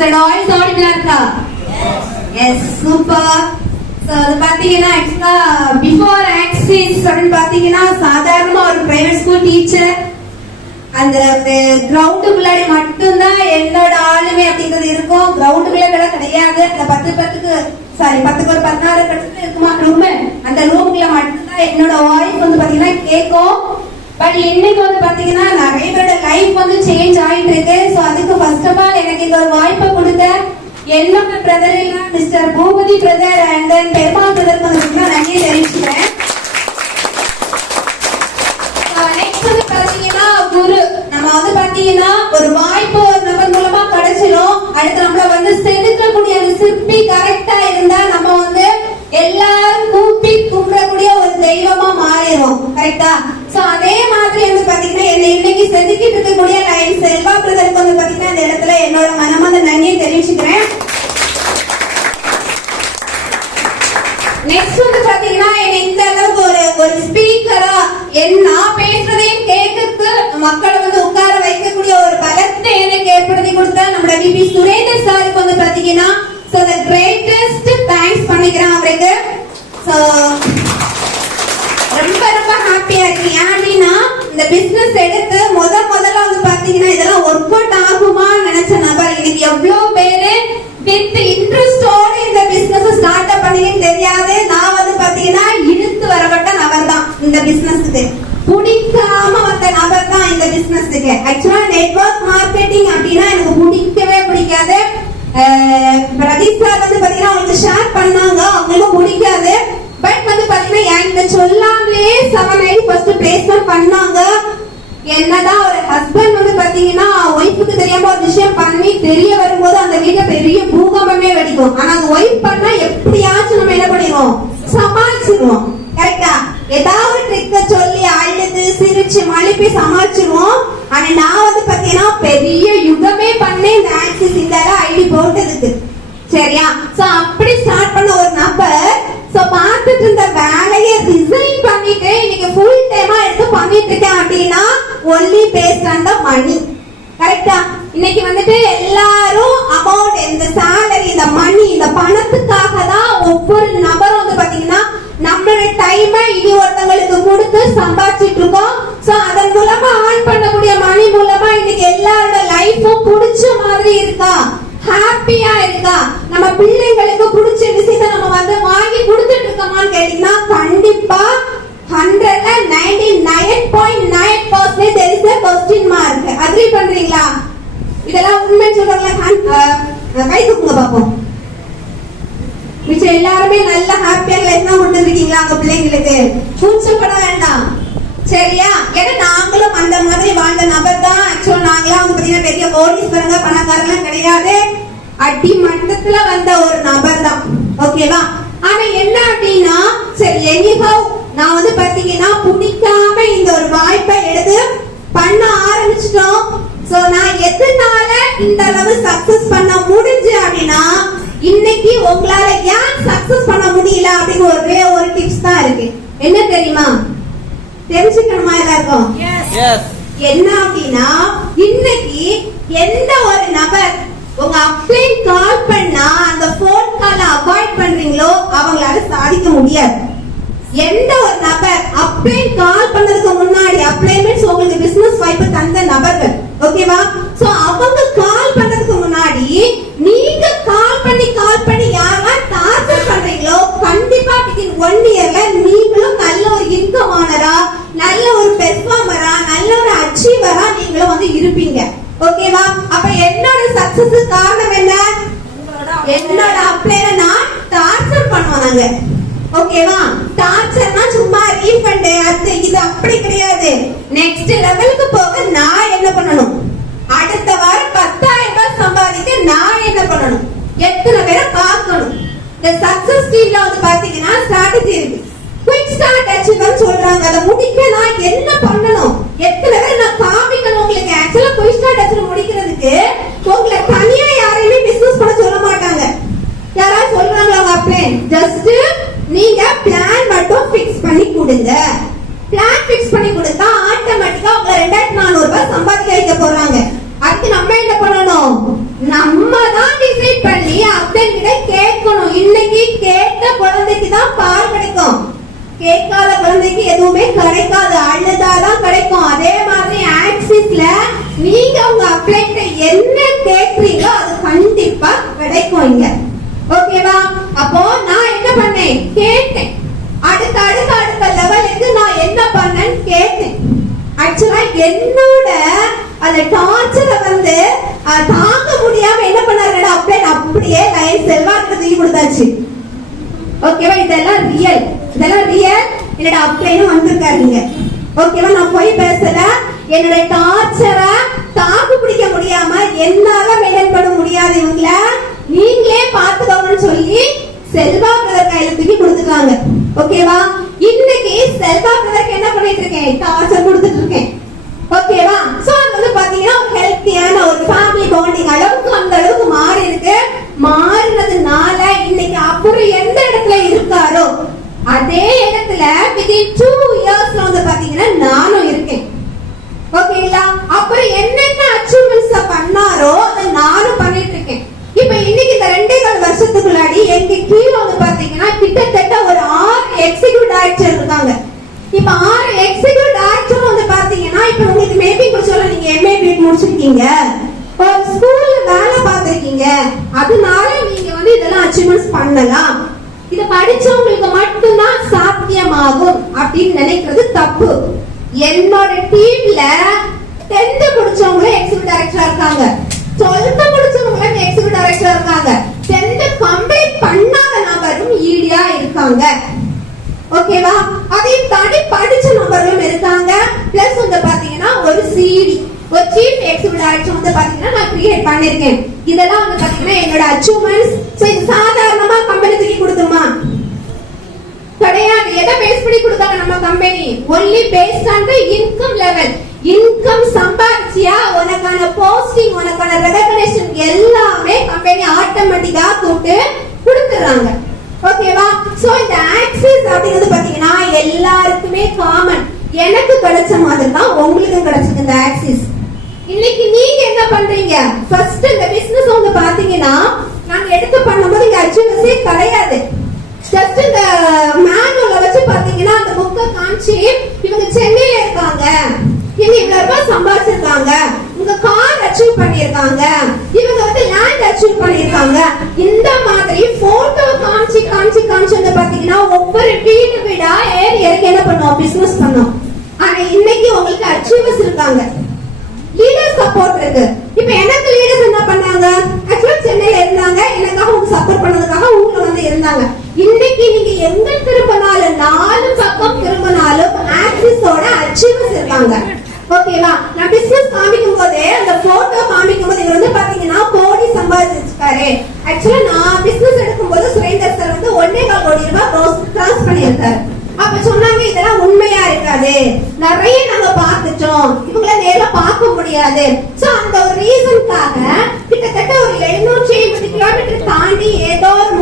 good evening. So, noise இருக்கா? Yes super so அது பாத்தீங்கன்னா ஆக்சுவலா பிஃபோர் ஆக்சிஸ் அப்படின்னு பார்த்தீங்கன்னா சாதாரணமாக ஒரு பிரைவேட் ஸ்கூல் டீச்சர் அந்த கிரவுண்டுக்குள்ளாடி மட்டும்தான் என்னோட ஆளுமை அப்படிங்கிறது இருக்கும். கிரவுண்டுக்குள்ள கூட கிடையாது. அந்த பத்து பத்துக்கு சாரி பத்துக்கு ஒரு பதினாறு கட்டத்துல இருக்குமா? ரூம் அந்த ரூமுக்குள்ள மட்டும்தான் என்னோட வாய்ஸ் வந்து பார்த்தீங்கன்னா கேட்கும். பட் இன்னைக்கு வந்து பாத்தீங்கன்னா நிறைய பேரோட லைஃப் வந்து சேஞ்ச் ஆயிட்டு இருக்கு சோ அதுக்கு ஃபர்ஸ்ட் ஆஃப் ஆல் எனக்கு இந்த ஒரு வாய்ப்பை கொடுத்த என்னோட பிரதர் எல்லாம் mister Boopathi brother and then Perumal brother வந்து பாத்தீங்கன்னா நன்றி தெரிவிச்சுக்கிறேன். நெக்ஸ்ட் வந்து பாத்தீங்கன்னா குரு. நம்ம வந்து பாத்தீங்கன்னா ஒரு வாய்ப்பு ஒரு நபர் மூலமா கிடைச்சிடும் அடுத்து நம்மள வந்து செதுக்கக்கூடிய அந்த சிற்பி கரெக்டா இருந்தா நம்ம வந்து எல்லாரும் கூப்பி கும்பிடக்கூடிய ஒரு தெய்வமா மாறிடும் கரெக்டா சோ அதே மாதிரி வந்து பாத்தீங்கன்னா என்ன இன்னைக்கு செதுக்கிட்டு இருக்கக்கூடிய லைன் செல்வா பிரதருக்கு வந்து பாத்தீங்கன்னா இந்த இடத்துல என்னோட மனமார்ந்த நன்றியை தெரிவிச்சுக்கிறேன். நெக்ஸ்ட் வந்து பாத்தீங்கன்னா என்ன இந்த அளவுக்கு ஒரு ஒரு ஸ்பீக்கரா என்ன நான் பேசுறதையும் கேட்கறதுக்கு மக்களை வந்து உட்கார வைக்கக்கூடிய ஒரு பலத்தை எனக்கு ஏற்படுத்தி கொடுத்த நம்மளோட விபி சுரேந்தர் சாருக்கு வந்து பாத்தீங்கன்னா சோ த கிரேட்டஸ்ட் தேங்க்ஸ் பண்ணிக்கிறேன் அவருக்கு சோ ரொம்ப ரொம்ப ஹாப்பியா இருக்கு ஏன் அப்படின்னா இந்த பிசினஸ் எடுத்து முத முதல்ல வந்து பாத்தீங்கன்னா இதெல்லாம் ஒர்க் அவுட் ஆகுமா நினைச்ச நபர் இன்னைக்கு எவ்வளவு பேரு வித் இன்ட்ரெஸ்டோட இந்த பிசினஸ் ஸ்டார்ட் அப் பண்ணீங்கன்னு தெரியாது நான் வந்து பாத்தீங்கன்னா இழுத்து வரப்பட்ட நபர் தான் இந்த பிசினஸ்க்கு பிடிக்காம வந்த நபர் தான் இந்த பிசினஸ்க்கு ஆக்சுவலா நெட்வொர்க் மார்க்கெட்டிங் அப்படின்னா எனக்கு பிடிக்கவே பிடிக்காது அஹ் பிரதீப் சார் வந்து பாத்தீங்கன்னா உங்களுக்கு ஷேர் பண்ணாங்க அவங்களுக்கு பட் வந்து பாத்தீங்கன்னா என்கிட்ட சொல்லாமலே செவன் ஐடி ஃபர்ஸ்ட் பிளேஸ்மெண்ட் பண்ணாங்க. என்னதான் ஒரு ஹஸ்பண்ட் வந்து பாத்தீங்கன்னா ஒய்ஃபுக்கு தெரியாம ஒரு விஷயம் பண்ணி தெரிய வரும்போது அந்த வீட்டுல பெரிய பூகம்பமே வெடிக்கும். ஆனா அந்த ஒய்ஃப் பண்ணா எப்படியாச்சும் நம்ம என்ன பண்ணிடுவோம்? சமாளிச்சிருவோம் கரெக்டா ஏதாவது ட்ரிக்க சொல்லி அழுது சிரிச்சு மழுப்பி சமாளிச்சிருவோம் ஆனா நான் வந்து பாத்தீங்கன்னா பெரிய யுகமே பண்ணேன். இந்த ஆக்சிஸ் இந்த ஐடி போட்டதுக்கு. சரியா? சோ அப்படி start only based on the money கரெக்டா இன்னைக்கு வந்துட்டு எல்லாரும் அமௌண்ட் இந்த சேலரி இந்த மணி இந்த பணத்துக்காக தான் ஒவ்வொரு நபரும் வந்து பாத்தீங்கன்னா நம்மளோட டைமை இனி ஒருத்தவங்களுக்கு கொடுத்து சம்பாதிச்சிட்டு இருக்கோம். சோ அதன் மூலமா ஆன் பண்ணக்கூடிய மணி மூலமா இன்னைக்கு எல்லாரோட லைஃபும் பிடிச்ச மாதிரி இருக்கா? ஹாப்பியா இருக்கா? நம்ம பிள்ளைங்களுக்கு பிடிச்ச விஷயத்த நம்ம வந்து வாங்கி கொடுத்துட்டு இருக்கோமான்னு கேட்டீங்கன்னா கண்டிப்பா ஹண்ட்ரட்ல ninety nine point nine percentage there is question mark agree பண்றீங்களா? இதெல்லாம் உண்மை சொல்றாங்களா? கை தூக்குங்க பாப்போம் மிச்சம் எல்லாருமே நல்ல ஹாப்பியா லைஃப் தான் கொண்டு இருக்கீங்களா உங்க பிள்ளைங்களுக்கு? கூச்சப்பட வேண்டாம். சரியா? ஏன்னா நாங்களும் அந்த மாதிரி வாழ்ந்த நபர் தான். ஆக்சுவலா நாங்களாம் வந்து பாத்தீங்கன்னா பெரிய கோடீஸ்வரங்க பணக்காரங்க கிடையாது. அடி மட்டத்துல வந்த ஒரு நபர் தான். ஓகேவா ஆனா என்ன அப்படின்னா சரி எனிஹவ் நான் வந்து பாத்தீங்கன்னா பிடிக்காம இந்த ஒரு வாய்ப்பை எடுத்து பண்ண ஆரம்பிச்சிட்டோம். சோ நான் எதனால இந்த அளவு சக்சஸ் பண்ண முடிஞ்சு அப்படின்னா இன்னைக்கு உங்களால ஏன் சக்சஸ் பண்ண முடியல அப்படின்னு ஒரே ஒரு டிப்ஸ் தான் இருக்கு. என்ன தெரியுமா? தெரிஞ்சுக்கணுமா எல்லாருக்கும்? எஸ் என்ன அப்படின்னா இன்னைக்கு எந்த ஒரு நபர் உங்க அப்ளை கால் பண்ணா அந்த போன் கால அவாய்ட் பண்றீங்களோ அவங்களால சாதிக்க முடியாது. எந்த ஒரு நபர் அப்ளை கால் பண்ணதுக்கு முன்னாடி அப்ளை உங்களுக்கு பிசினஸ் வாய்ப்பு தந்த நபர்கள் ஓகேவா சோ அவங்க கால் பண்றதுக்கு முன்னாடி நீங்க கால் பண்ணி கால் பண்ணி யாரெல்லாம் டார்ச்சர் பண்றீங்களோ கண்டிப்பா வித்தின் ஒன் இயர்ல நீங்களும் நல்ல ஒரு இன்கம் ஆனரா நல்ல ஒரு பெர்ஃபார்மரா நல்ல ஒரு அச்சீவரா நீங்களும் வந்து இருப்பீங்க ஓகேவா அப்ப என்னோட சக்சஸ் காரணம் என்ன? என்னோட அப்ளைல நான் டார்ச்சர் பண்ணுவோம் நாங்க. ஓகேவா டார்ச்சர்னா சும்மா ரீஃபண்ட் அது இது அப்படி கிடையாது. நெக்ஸ்ட் லெவலுக்கு போக நான் என்ன பண்ணணும்? அடுத்த வாரம் பத்தாயிரம் ரூபாய் சம்பாதிக்க நான் என்ன பண்ணணும்? எத்தனை பேரை பார்க்கணும்? இந்த சக்சஸ் டீம்ல வந்து பாத்தீங்கன்னா ஸ்ட்ராட்டஜி இருக்கு. குயிக் ஸ்டார்ட் அச்சீவ்மெண்ட் சொல்றாங்க. அதை முடிக்க நான் என்ன பண்ணணும்? எத்தனை பேர் நான் காமிக்கணும் உங்களுக்கு? ஆக்சுவலா குயிக் ஸ்டார்ட் அச்சீவ் முடிக்கிறதுக்கு உங்களை தனியா யாரையுமே பிசினஸ் பண்ண சொல்ல மாட்டாங்க. யாராவது சொல்றாங்களா உங்க ஜஸ்ட் சம்பாதிக்க வைக்க போறாங்க. அடுத்து நம்ம என்ன பண்ணணும்? நம்ம தான் டிசைட் பண்ணி அப்பன் கிட்ட கேட்கணும். இன்னைக்கு கேட்ட குழந்தைக்கு தான் பால் கிடைக்கும். கேட்காத குழந்தைக்கு எதுவுமே கிடைக்காது. அழுதாதான் கிடைக்கும். அதே மாதிரி ஆக்சிஸ்ல நீங்க உங்க அப்ளைட்ட என்ன கேட்கறீங்களோ அது கண்டிப்பா கிடைக்கும் இங்க. ஓகேவா? அப்போ நான் என்ன பண்ணேன்? கேட்டேன். அடுத்த அடுத்த அடுத்த லெவலுக்கு நான் என்ன பண்ணேன்னு கேட்டேன். ஆக்சுவலா என்ன அந்த டார்ச்சரை வந்து தாங்க முடியாம என்ன பண்ணாருடா அப்படியே அப்படியே லைன் செல்வாக்கு தூக்கி கொடுத்தாச்சு. ஓகேவா இதெல்லாம் ரியல் இதெல்லாம் ரியல் என்னோட அப்படின்னு வந்திருக்காருங்க ஓகேவா நான் போய் பேசல. என்னோட டார்ச்சரை தாக்கு பிடிக்க முடியாம என்னால மெயின்டைன் பண்ண முடியாது இவங்கள. நீங்களே பாத்துக்கோங்கன்னு சொல்லி செல்வா பிரதர் கையில தூக்கி கொடுத்துட்டாங்க. ஓகேவா இன்னைக்கு செல்வா பிரதருக்கு என்ன பண்ணிட்டு இருக்கேன்? டார்ச்சர் கொடுத்துட்டு இருக்கேன். ஓகேவா? சோ அது வந்து பாத்தீங்கன்னா ஹெல்த்தியான ஒரு ஃபேமிலி பாண்டிங் அளவுக்கு அந்த அளவுக்கு மாறி இருக்கு. மாறினதுனால இன்னைக்கு அப்புறம் எந்த இடத்துல இருக்காரோ அதே இடத்துல வித்தின் டூ இயர்ஸ்ல வந்து பாத்தீங்கன்னா நானும் இருக்கேன். ஓகேங்களா? அப்புறம் என்னென்ன அச்சீவ்மெண்ட்ஸ் பண்ணாரோ அதை நானும் பண்ணிட்டு இருக்கேன். இப்ப இன்னைக்கு இந்த ரெண்டே கால் வருஷத்துக்குள்ளாடி எங்க கீழே வந்து பாத்தீங்கன்னா கிட்டத்தட்ட ஒரு ஆறு எக்ஸிக்யூட் டைரக்டர் இருக்காங்க. இப்ப ஆறு எக்ஸிக்யூட் இப்போ உங்களுக்கு மேபி கூட சொல்ல நீங்க எம்ஏ பிஎட் முடிச்சிருக்கீங்க. ஒரு ஸ்கூல்ல வேலை பார்த்துருக்கீங்க. அதனால நீங்க வந்து இதெல்லாம் அச்சீவ்மெண்ட்ஸ் பண்ணலாம். இத படிச்சவங்களுக்கு மட்டும்தான் சாத்தியமாகும் அப்படின்னு நினைக்கிறது தப்பு. என்னோட டீம்ல டென்த் முடிச்சவங்களும் எக்ஸிபிட் டைரக்டரா இருக்காங்க. டுவெல்த் முடிச்சவங்களும் எக்ஸிபிட் டைரக்டரா இருக்காங்க. டென்த் கம்ப்ளீட் பண்ணாத நபரும் ஈடியா இருக்காங்க. ஓகேவா அதையும் தாண்டி படிச்ச நபர்களும் இருக்காங்க. பிளஸ் வந்து பாத்தீங்கன்னா ஒரு சிடி ஒரு சீஃப் எக்ஸிக்யூட்டிவ் டைரக்டர் வந்து பாத்தீங்கன்னா கிரியேட் பண்ணிருக்கேன். இதெல்லாம் வந்து பாத்தீங்கன்னா என்னோட அச்சீவ்மெண்ட்ஸ் சோ இது சாதாரணமா கம்பெனி தூக்கி கொடுத்துருமா? கிடையாது எதை பேஸ் பண்ணி கொடுத்தாங்க நம்ம company only based on the income level income சம்பாதிச்சியா? உனக்கான போஸ்டிங் உனக்கான ரெகக்னேஷன் எல்லாமே கம்பெனி ஆட்டோமேட்டிக்கா கூப்பிட்டு கொடுத்துறாங்க ஓகேவா சோ இந்த ஆக்சஸ் அப்படிங்கிறது பாத்தீங்கன்னா எல்லாருக்குமே காமன் எனக்கு கிடைச்ச மாதிரி தான் உங்களுக்கும் கிடைச்சது இந்த ஆக்சிஸ் இன்னைக்கு நீங்க என்ன பண்றீங்க? ஃபர்ஸ்ட் இந்த பிசினஸ் வந்து பாத்தீங்கன்னா நாங்க எடுத்து பண்ணும்போது இங்க அச்சீவஸே கிடையாது. ஜஸ்ட் இந்த மேனுவல வச்சு பாத்தீங்கன்னா அந்த புக்கை காமிச்சு இவங்க சென்னையில இருக்காங்க. இவங்க இவ்வளவு ரூபாய் சம்பாதிச்சிருக்காங்க. உங்க கார் அச்சீவ் பண்ணிருக்காங்க இவங்க வந்து லேண்ட் அச்சீவ் பண்ணிருக்காங்க இந்த மாதிரி போட்டோ காமிச்சு காமிச்சு காமிச்சு வந்து பாத்தீங்கன்னா ஒவ்வொரு வீடு வீடா ஏறி இறக்கி என்ன பண்ணுவோம்? பிசினஸ் பண்ணோம் ஆனா இன்னைக்கு உங்களுக்கு அச்சீவர்ஸ் இருக்காங்க. இருக்கு இப்ப எனக்கு லீடர்ஸ் என்ன பண்ணாங்க? ஆக்சுவலா சென்னையில இருந்தாங்க. எனக்காக உங்க சப்போர்ட் பண்ணதுக்காக ஊர்ல வந்து இருந்தாங்க. இன்னைக்கு நீங்க எங்க திரும்பினாலும் நாலு பக்கம் திரும்பினாலும் ஆக்சிஸோட அச்சீவர்ஸ் இருக்காங்க. ஓகேவா நான் பிசினஸ் காமிக்கும் போதே அந்த போட்டோ காமிக்கும் போது இவர் வந்து பாத்தீங்கன்னா கோடி சம்பாதிச்சிருக்காரு. ஆக்சுவலா நான் பிசினஸ் எடுக்கும் போது சுரேந்தர் சார் வந்து ஒன்னே கால் கோடி ரூபாய் கிராஸ் பண்ணியிருக்காரு. கிடையாது நிறைய நாங்க பார்த்துட்டோம். இவங்கள நேர்ல பார்க்க முடியாது. சோ அந்த ஒரு ரீசனுக்காக கிட்டத்தட்ட ஒரு எழுநூற்றி ஐம்பது கிலோமீட்டர் தாண்டி ஏதோ ஒரு